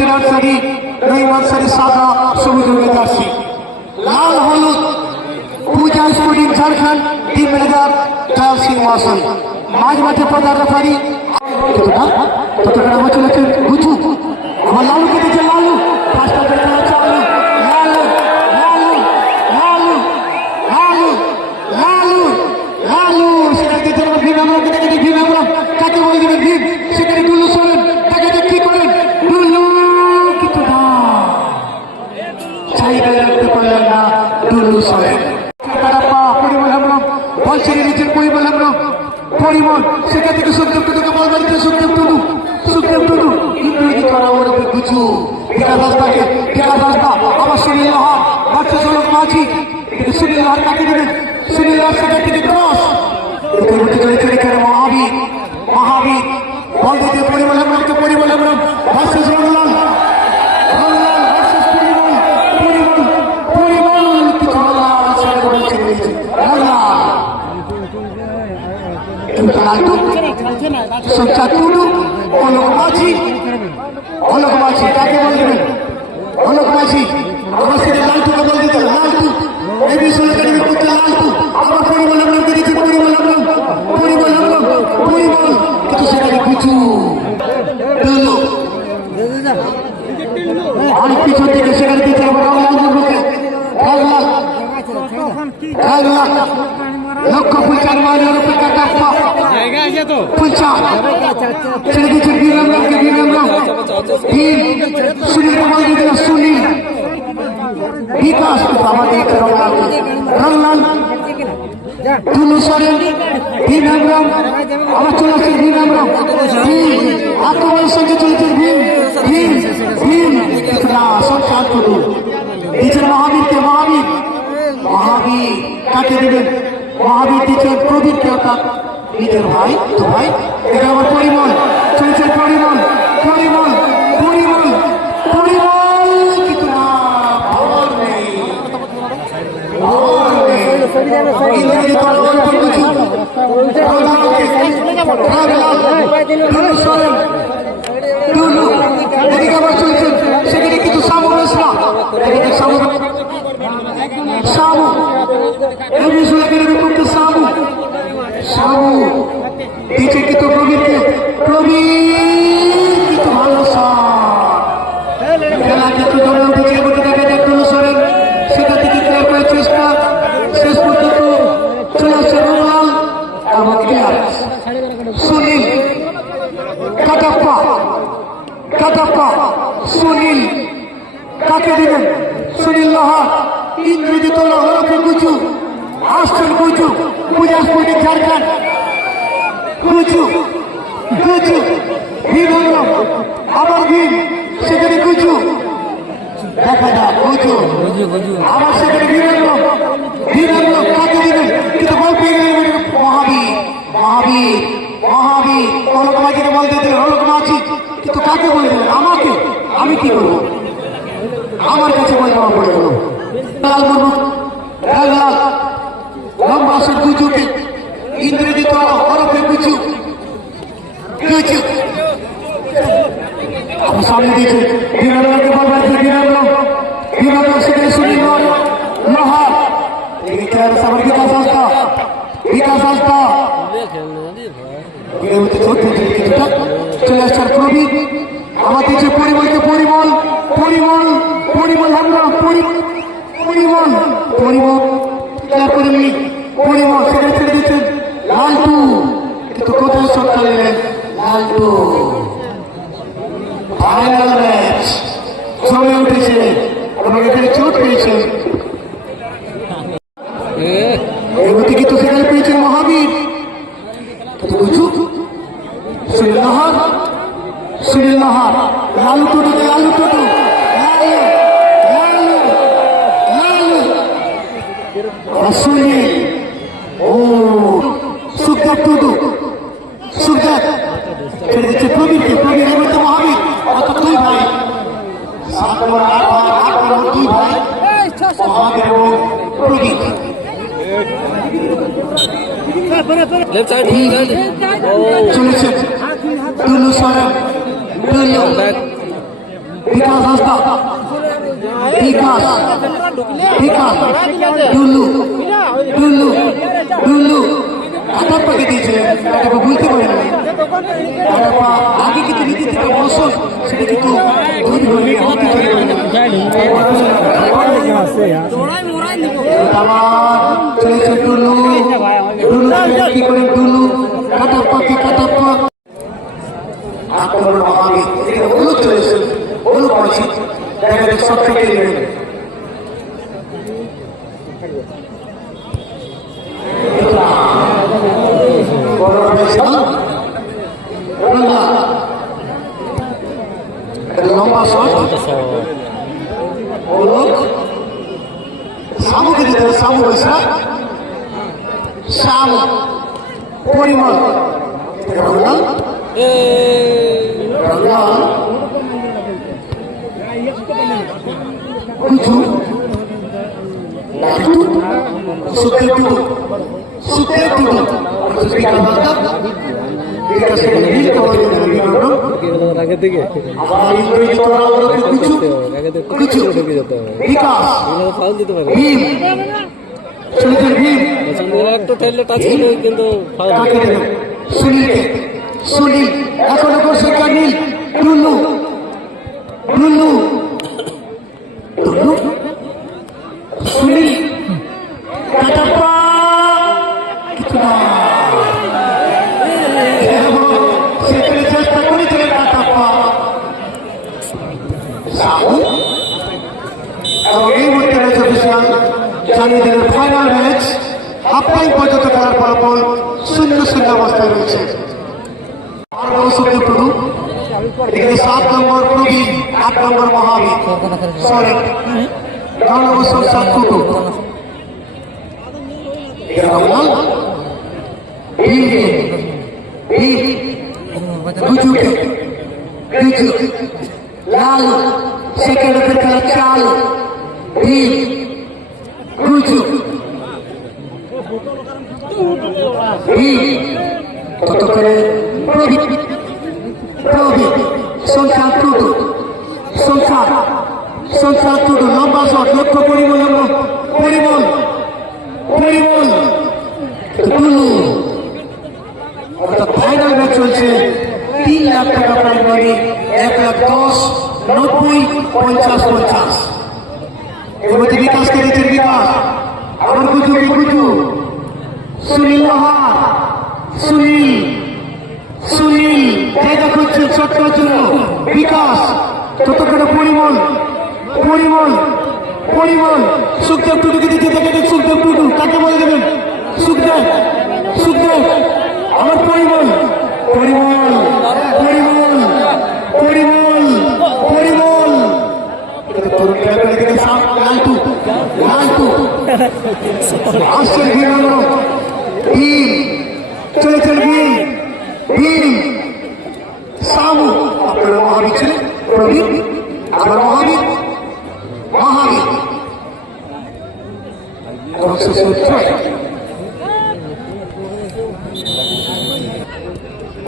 Terror sari, নইমান sari সাদা সবুজ রঙের জার্সি, লাল হলুদ পূজা sporting Jharkhand team manager Dayal Singh মহাশন। মাঝ মাঠে প্রধান রেফারি ততক্ষণ আমার চলেছে গুচু, আমার লালুকে দিয়েছে লালু, পাঁচটা করে চলেছে আলু, লালু লালু লালু লালু লালু লালু, সেখানে দিতে হবে ভীম আমরাকে দেখে ভীম আমরা কাকে বলে দেবেন ভীম, সেখানে টুল্লু সরেন তাকে কি করেন টুল্লু, কিন্তু না চাহিদা রাখতে পারলেন না টুল্লু সরেন। পরিমল হেমব্রম বল ছেড়ে নিচ্ছেন পরিমল হেমব্রম, পরিমল সেখান থেকে সুখদেব টুডুকে বল মারিতে সুখদেব টুডু ইংরেজি করা ওরফে গুচু, বিকাশ রাস্তাকে বিকাশ রাস্তা আবার সুনীল লাহার বাচ্চা সড়ক মাঝি, সুনীল লাহার কাকে দেবেন, সুনীল লাহার সেখান থেকে ক্রস চলে মহাবীর বল দিতে পরিমল হেমব্রমকে, পরিমল হেমব্রম ভার্সেস রংলাল, অলোক মাঝি কাকে বল দেবেন, অলোক মাঝি আবার সেটা লালটুকে বল দিতে লালটু, এই বিষয়ে করতে লালটু আবার পরিমল হেমব্রমকে দিচ্ছে, পরিমল কিন্তু সেখানে কিছু অনেক পিছন থেকে সেখানে দিতে হবে লক্ষ্য ফুলচার মানের অপেক্ষা কাপা ফুলচার ছেড়ে দিচ্ছেন ভীম হেমব্রমকে, সুনীল কুমার দিদিরা সুনীল বিকাশ আমাদের রংলাল টুলু সরেন ভীম হেমব্রম আবার চলে আসছে ভীম হেমব্রম, আক্রমণের সঙ্গে চলেছে ভীম সংসার টুলু দিচ্ছেন মহাবীরকে, মহাবীর কাকে দেবেন, মহাবীর দিচ্ছেন প্রবীরকে, অর্থাৎ নিজের ভাই তো ভাই, এটা আবার পরিমল চলছে পরিমল কিন্তু না পাওয়ার নেই, সেখানে কিন্তু সামু দিচ্ছে কিন্তু প্রবীরকে, কিন্তু ভালো খেলা কিন্তু ধরে উঠেছে টুলু সরেন সেটা থেকে ক্লিয়ার করার চেষ্টা, শেষ পর্যন্ত চলে আসছে রংলাল এবং সুনীল কাটাপ্পা সুনীল কাকে দিবেন, সুনীল লাহার ইংরেজি তোলা হরফে গুচু আসছেন গুচু পূজা স্পোর্টিং ঝাড়খণ্ড, গুচু ভীম হেমব্রম আবার ভীম সেখানে গুচু দেখা যাক গুচু আবার সেখানে ভীম হেমব্রম কাকে দিবেন, কিন্তু বল পেয়ে গেলেন মহাবীর অলোক মাঝিকে বল দিতে, অলোক মাঝি কিন্তু কাকে বলে দেবেন, আমাকে, আমি কি করবো, আমার কাছে বল দেওয়া পড়ে গেল লম্বা আসেন গুচুকে, ইংরেজি তো হরফে গুচু আমার সামনে দিয়েছে ভীম হেমব্রমকে বল মারছে, ভীম হেমব্রম সেখানে সুনীল লাহার আবার বিকাশ রাস্তা চলে আসছেন প্রবীর আমার দিচ্ছে পরিমলকে, পরিমল হেমব্রম পরিমল সেখানে ছেড়ে দিচ্ছেন লালটু, কিন্তু কোথায় শট খেলেন লালটু, ফাইনাল ম্যাচ জমে উঠেছে এবং এখানে চোট পেয়েছে, এমনি কিন্তু সেখানে পেয়েছেন মহাবীর, সুনীল লাহার লালু টুডু সুনীল সুখদেব টুডু ছেড়ে দিচ্ছে প্রবীরকে, প্রবীরের মধ্যে মহাবীর অর্থাৎ দুই ভাই, 2 ভাই মহাবীর এবং প্রবীর চলেছে টুলু সরেন বিকাশ হাসদা, বিকাশ বিকাশ টুলু টুলু টুলু কাটাপ্পাকে দিয়েছিলেন, কাটাপ্পা বুঝতে পারেন না। কাটাপ্পা আগে কিন্তু নীতি থেকে বসন সেটা কিন্তু চলেছে টুলু টুলু কি করে টুলু কাটাপ্পাকে কাটাপ্পা আক্রমণ আগে এখানে হলুদ চলেছে, হলুদ পড়েছে, দেখা যাচ্ছে সব থেকে লম্বা শট সামুকে দিতে হবে, সামু বৈশা শ্যাম পরিমল কুচু সুখদেব টুডু, সুখদেব টুডু সুনীল এখনো করছে কানিল টুলু টুলু টুলু সুনীল কাটাপ্পা কিছু না সেখানে চেষ্টা করেছিলেন কাটাপ্পা সাহু এবং এই মুহূর্তে ম্যাচ অফিসিয়াল জানিয়ে দিলেন ফাইনাল ম্যাচ হাফ টাইম পর্যন্ত খেলার ফলাফল 0-0 অবস্থায় রয়েছে। সুখদেব টুডু, এখানে 7 নম্বর প্রবীণ, 8 নম্বর মহাবীর সরেন, 9 নম্বর সংসার টুডু, লালু সেকেন্ড খেলা চালু গুজু ততক্ষণে প্রদীপ প্রদীপ সংসার টুডু, সংসার টুডু লম্বা শট লক্ষ্য পরিমল পরিমল পরিমল টুলু। অর্থাৎ ফাইনাল ম্যাচ চলছে, 3 লাখ টাকা প্রাইজ মানি, 1,10,90, 50-50। এর মধ্যে বিকাশ করেছেন, বিকাশ আবার গুজু গুজু সুনীল লোহার, সুনীল সুনীল জায়গা খুঁজছেন শট করার জন্য, বিকাশ ততক্ষণে পরিমল পরিমল পরিমল সুখদেব টুডুকে দিতে দেখেন, সুখদেব টুডু কাকে বলে দেবেন, সুখদেব সুখদেব আমার পরিমল পরিমল পরিমল পরিমল পরিমল লালটু লালটু আসছেন ভীম চলেছেন ভীম সামু আপনারা মহাবীর ছিলেন, প্রবীণ আবার মহাবীর মহাবীর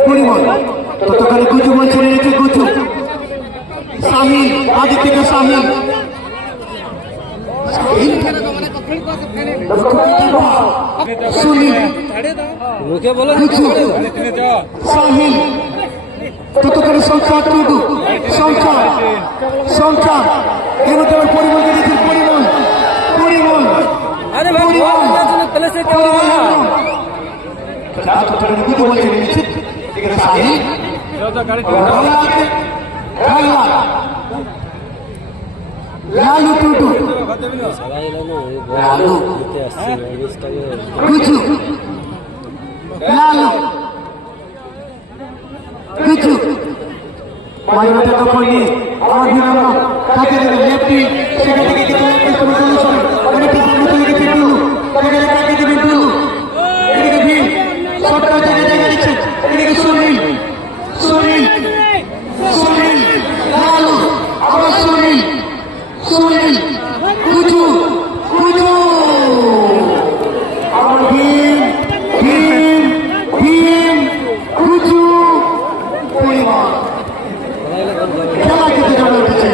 পরিমল ততক্ষণে গুজু বলছে রয়েছে, গুজু সাহিল আদিক থেকে সাহিল সুনীল গুজু সাহিল ততক্ষণে সংসার টুডু সংসার এর মধ্যে আমার পরিমলকে দিয়েছেন, পরিমল পরিমল গুজু বলছে রয়েছে সাহিল লালু টুডু লালু গুজু লালু গুজু মাঝে তো পড়লি আমার বিমান্য তাকে লেফটি সেখান থেকে কিছু অনেকটা সামনে চলে গেছে টুলু, সেখানে তাকে দেবেন টুলু, এদিকে ভীম শটটা জায়গা দিচ্ছে, এদিকে সুনীল সুনীল সুনীল লালু আবার সুনীল সুনীল গুজু গুজু আমার ভীম ভীম ভীম গুজু পরিবার খেলা কিন্তু জমে উঠেছে।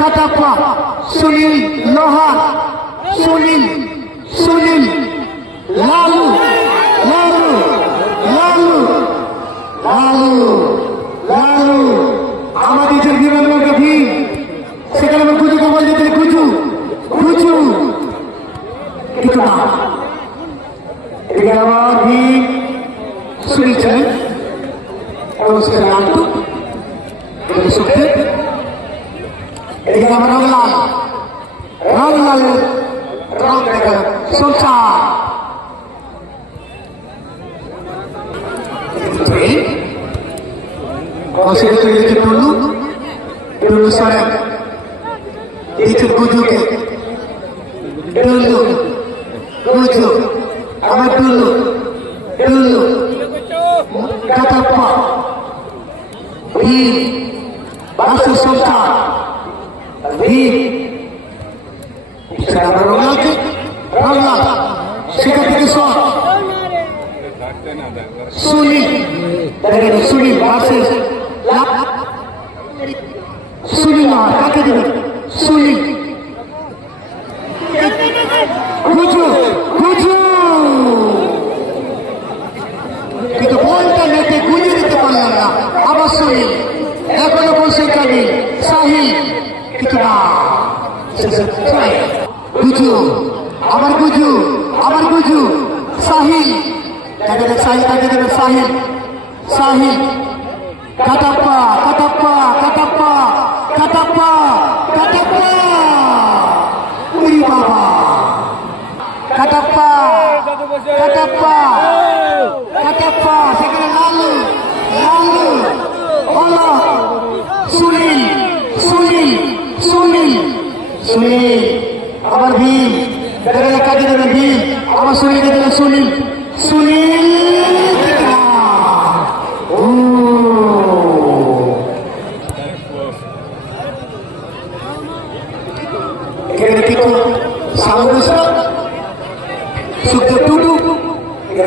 কাটাপ্পা সুনীল লোহার সুনীল সুনীল লালু লালু লালু লালু লালু আমাদের যে বিমানবন্দর ভিড় সেখানে আমরা গুজুকে বল দিতে গুজু গুজু কিছু না এদিকে আমার ভিড় সুনীল ছিলেন এবং সেখানে আলটু এখানে সুখদেব এদিকে আমার রংলাল রংলালের রং দেখা সংসার অসুবিধা চলে গেছে টুল্লু টুল্লু সরেন দিচ্ছে গুজুকে টুল্লু গুজু আমার টুল্লু টুল্লু কাটাপ্পা ভিড় বাসের সংসার ভিড় আমার রংলালকে রংলাল সেখান থেকে সব সুনীল দেখেন সুনীল ভার্সেস সুনীল না কাকে দেবেন সুনীল গুজু গুজু কিন্তু বলটা নেটে গুঁজে দিতে পারলেন না আবার সুনীল এখনো বলছে কানি সাহিল কিন্তু না গুজু আবার গুজু আবার গুজু সাহিল কাকে দেবেন সাহিল কাকে দেবেন সাহিল সাহিল কাটাপ্পা কাটাপ্পা কাটাপ্পা কাটাপ্পা কাটাপ্পা উরি বাবা কাটাপ্পা কাটাপ্পা কাটাপ্পা সেখানে লালু লালু ওলা সুনীল সুনীল সুনীল সুনীল আবার ভীম দেখে কাজে দেবেন ভীম আবার সুনীল দেবেন সুনীল সুনীল সুখদেব টুটু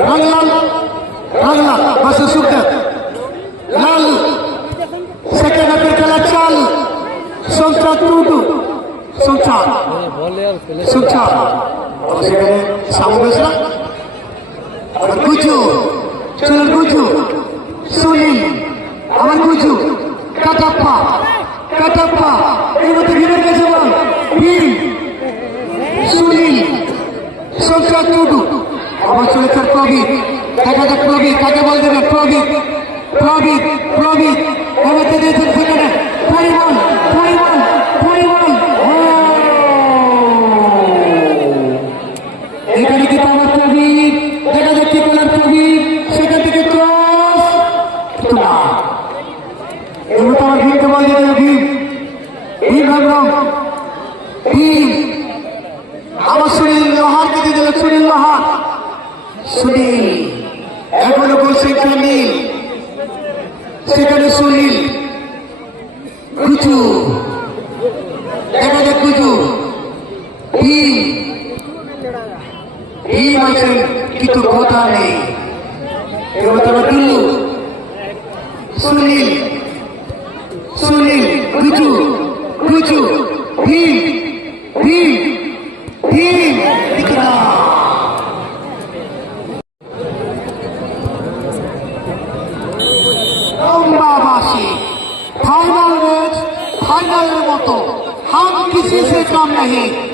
রংলাল রংলাল বাসে সুখদেব লালু সেকেন্ড হাফের খেলা চালু সংসার টুটু সংসার সংসার সেখানে সামবেশ না আবার গুজু চলুন গুজু সুনীল আবার গুজু কাটাপ্পা কাটাপ্পা এই মধ্যে ভীমের কাছে বল ভীম সুনীল সংসার টুটু আবার চলেছে প্রবীর দেখা যাক প্রবীর কাকে বল দেবে প্রবীর প্রবীর প্রবীর এবার দিয়েছেন সেখানে পরিমাণ পরিমাণ পরিমাণ এখানে কি পাওয়ার প্রবীর দেখা যাক কি বলার প্রবীর সেখান থেকে ক্রস না এবার তো আমার ভীমকে বল দিতে ভীম ভীম ভাবলাম ভীম আমার সুনীল লোহার কে দিল সুনীল লোহার সুনীল এখনো বলছে নীল সেখানে সুনীল গুজু দেখা যাক গুজু ভীম ভীম আছেন কিন্তু কথা নেই এবার তোমার টুল্লু সুনীল সুনীল গুজু গুজু ভীম ভীম ভীম लंबाबासी फाइनल मैच फाइनल मतो हम किसी से कम नहीं।